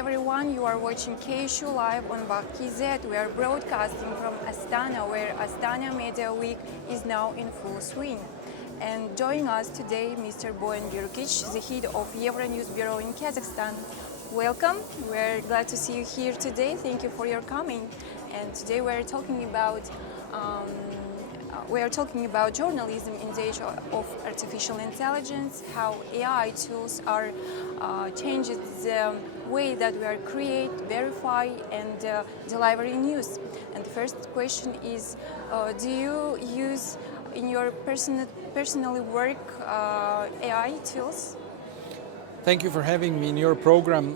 everyone, you are watching KSU Live on KZ. We are broadcasting from Astana, where Astana Media Week is now in full swing. And joining us today, Mr. Boyan Brkich, the head of Euronews Bureau in Kazakhstan. Welcome, we're glad to see you here today. Thank you for your coming. And today we're talking about journalism in the age of artificial intelligence, how AI tools are changing the way that we are create, verify, and delivering news. And the first question is, do you use in your personal work AI tools? Thank you for having me in your program.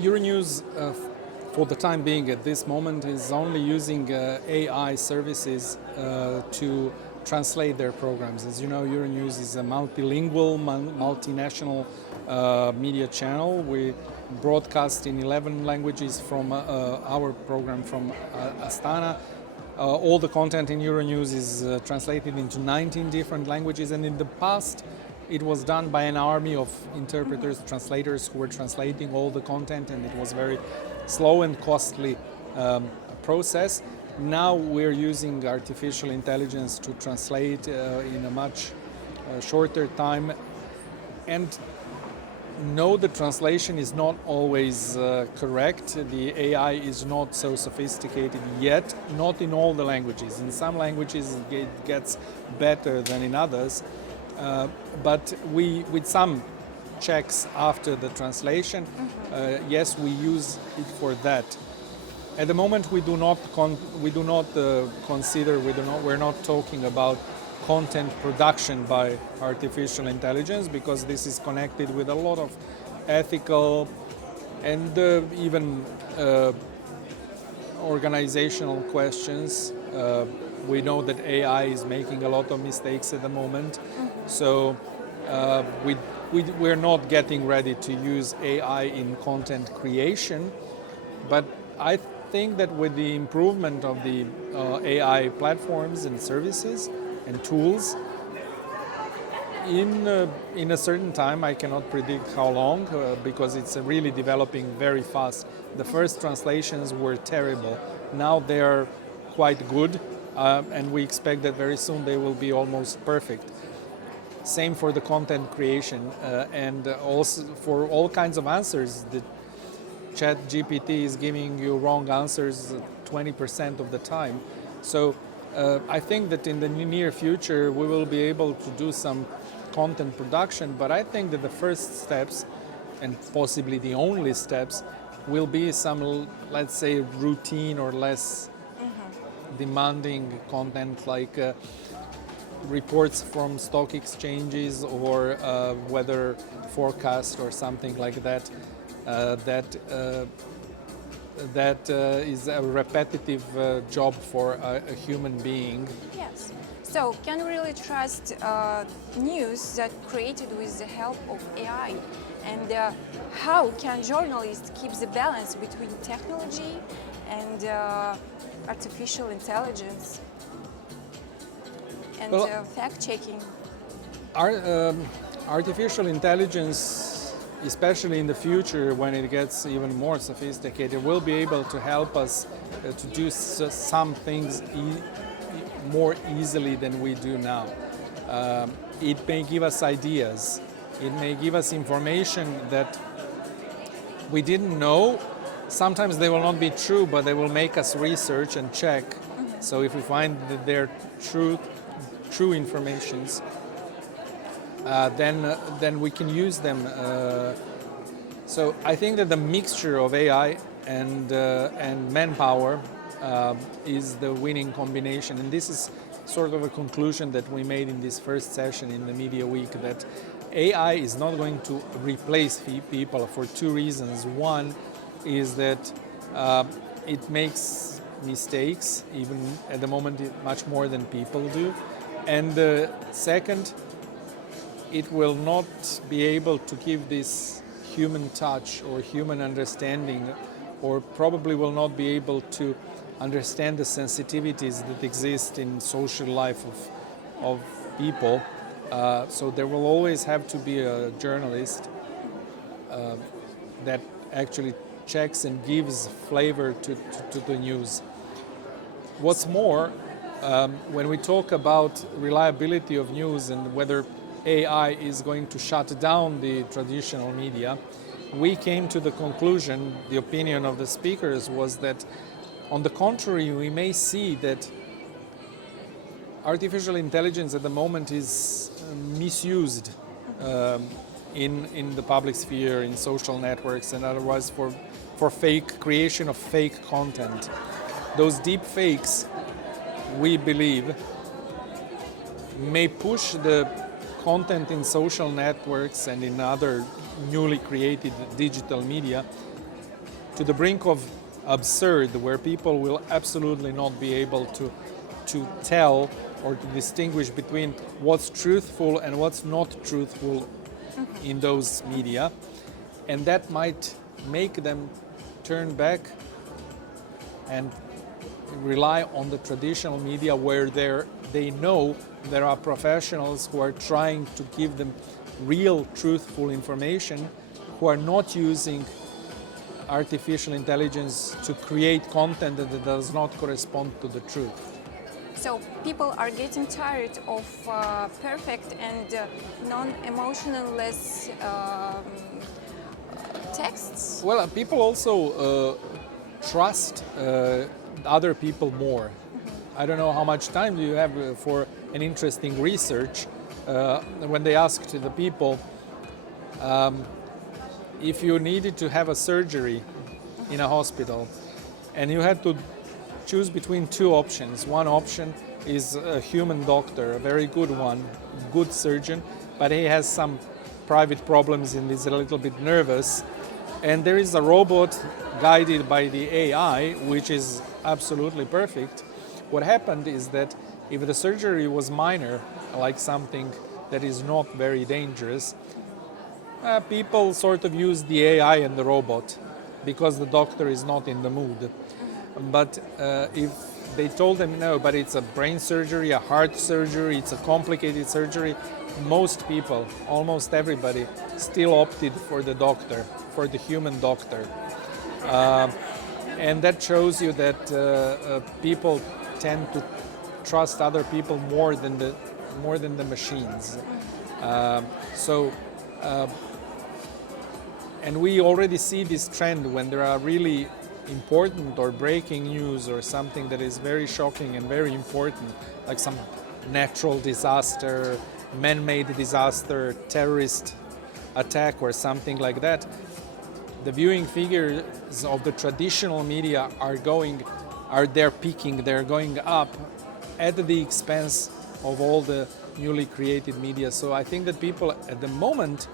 Euronews, for the time being at this moment, is only using AI services to translate their programs. As you know, Euronews is a multilingual, multinational media channel. We broadcast in 11 languages from our program from Astana. All the content in Euronews is translated into 19 different languages, and in the past it was done by an army of interpreters, translators who were translating all the content, and it was very slow and costly process. Now we're using artificial intelligence to translate in a much shorter time. And no, the translation is not always correct. The AI is not so sophisticated yet, not in all the languages. In some languages it gets better than in others. But with some checks after the translation, yes, we use it for that. At the moment, we're not talking about content production by artificial intelligence, because this is connected with a lot of ethical and even organizational questions. We know that AI is making a lot of mistakes at the moment, so we're not getting ready to use AI in content creation, but I think that with the improvement of the AI platforms and services and tools, in a certain time, I cannot predict how long, because it's really developing very fast. The first translations were terrible. Now they are quite good, and we expect that very soon they will be almost perfect. Same for the content creation, and also for all kinds of answers. The ChatGPT is giving you wrong answers 20% of the time. So I think that in the near future we will be able to do some content production, but I think that the first steps, and possibly the only steps, will be some, let's say, routine or less demanding content, like reports from stock exchanges or weather forecast or something like that. That is a repetitive job for a human being. Yes. So can we really trust news that created with the help of AI? And how can journalists keep the balance between technology and artificial intelligence and fact-checking? Artificial intelligence, especially in the future when it gets even more sophisticated, will be able to help us to do some things more easily than we do now. It may give us ideas. It may give us information that we didn't know. Sometimes they will not be true, but they will make us research and check. So if we find that they're true informations, then we can use them. So I think that the mixture of AI and manpower is the winning combination, and this is sort of a conclusion that we made in this first session in the Media Week, that AI is not going to replace people for two reasons. One is that it makes mistakes, even at the moment much more than people do, and second, it will not be able to give this human touch or human understanding, or probably will not be able to understand the sensitivities that exist in social life of people. So there will always have to be a journalist that actually checks and gives flavor to the news. What's more, when we talk about reliability of news and whether AI is going to shut down the traditional media, we came to the conclusion, the opinion of the speakers was that, on the contrary, we may see that artificial intelligence at the moment is misused in the public sphere, in social networks, and otherwise for fake creation of fake content. Those deep fakes, we believe, may push the content in social networks and in other newly created digital media to the brink of absurd, where people will absolutely not be able to tell or to distinguish between what's truthful and what's not truthful in those media. And that might make them turn back and rely on the traditional media, where they know there are professionals who are trying to give them real, truthful information, who are not using artificial intelligence to create content that does not correspond to the truth. So people are getting tired of perfect and non-emotionless texts? Well, people also trust other people more. I don't know how much time you have for an interesting research. When they asked the people if you needed to have a surgery in a hospital and you had to choose between two options. One option is a human doctor, a very good one, good surgeon, but he has some private problems and is a little bit nervous. And there is a robot guided by the AI, which is absolutely perfect. What happened is that if the surgery was minor, like something that is not very dangerous, people sort of use the AI and the robot because the doctor is not in the mood. But if they told them, no, but it's a brain surgery, a heart surgery, it's a complicated surgery, most people, almost everybody, still opted for the doctor, for the human doctor. And that shows you that people tend to trust other people more than the machines. And we already see this trend when there are really important or breaking news or something that is very shocking and very important, like some natural disaster, man-made disaster, terrorist attack or something like that. The viewing figures of the traditional media they're peaking, they're going up at the expense of all the newly created media. So I think that people at the moment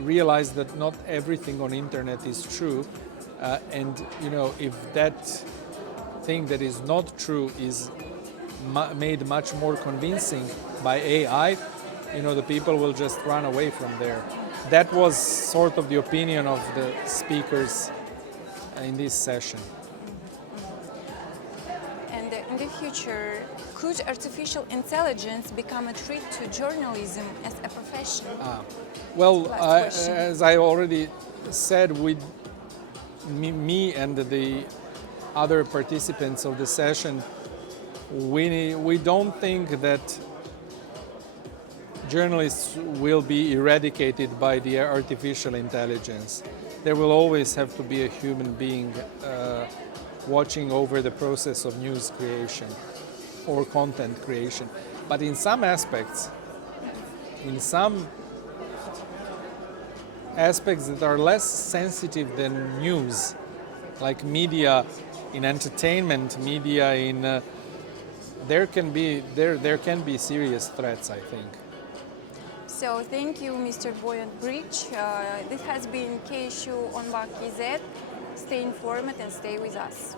realize that not everything on internet is true. And if that thing that is not true is made much more convincing by AI, the people will just run away from there. That was sort of the opinion of the speakers in this session. And in the future, could artificial intelligence become a threat to journalism as a profession? As I already said, me and the other participants of the session, we don't think that journalists will be eradicated by the artificial intelligence. There will always have to be a human being watching over the process of news creation or content creation. But in some aspects that are less sensitive than news, like media in entertainment, media in there can be serious threats, I think. So thank you, Mr. Boyan Brkich. This has been K Issue on KZ. Stay informed and stay with us.